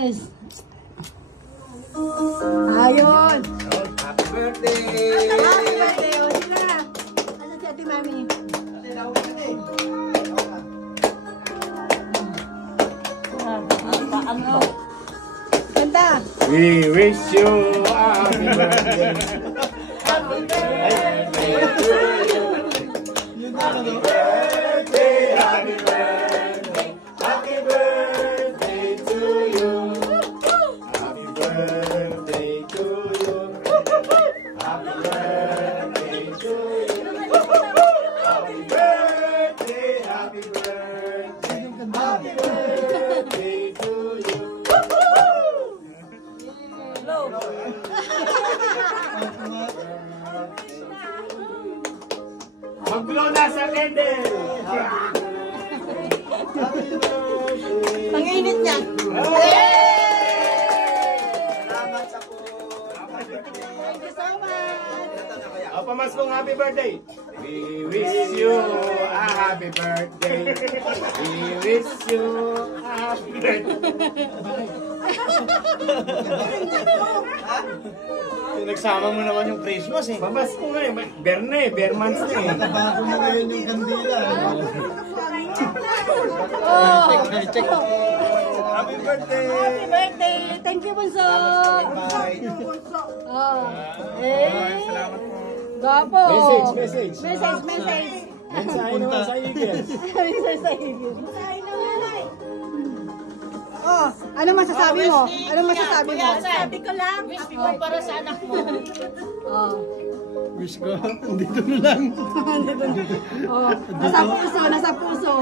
Yes. Ayun. Happy birthday! Happy birthday. O, sila. Ano si Ate Mami? Kanta. We wish you a happy birthday. Happy birthday to you. Happy birthday, happy birthday. Happy birthday to you. Happy birthday to you. Happy birthday to you. Happy birthday, happy birthday. Happy birthday to you. Mag-blow na sa candle! Ang init niya. Salamat sa po! Thank you so much. O, pamaskong happy birthday! We wish you a happy birthday! We wish you a happy birthday! Nagsama mo naman yung Christmas eh. Pamasko nga eh. Bear na eh. Bear months na eh. Nabago na ngayon yung kandila. Oh. Happy birthday! Happy birthday. Thank you, Bunso. Oh. Salamat po. Gapo. Message. Message. Mensahe naman sa Eagles. Message sa iyo. Oh, ano masasabi mo? Ano masasabi mo? Sabi ko lang, wish ko para sa anak mo. Oh. Wish ko, dito na lang. Oh, nasa puso.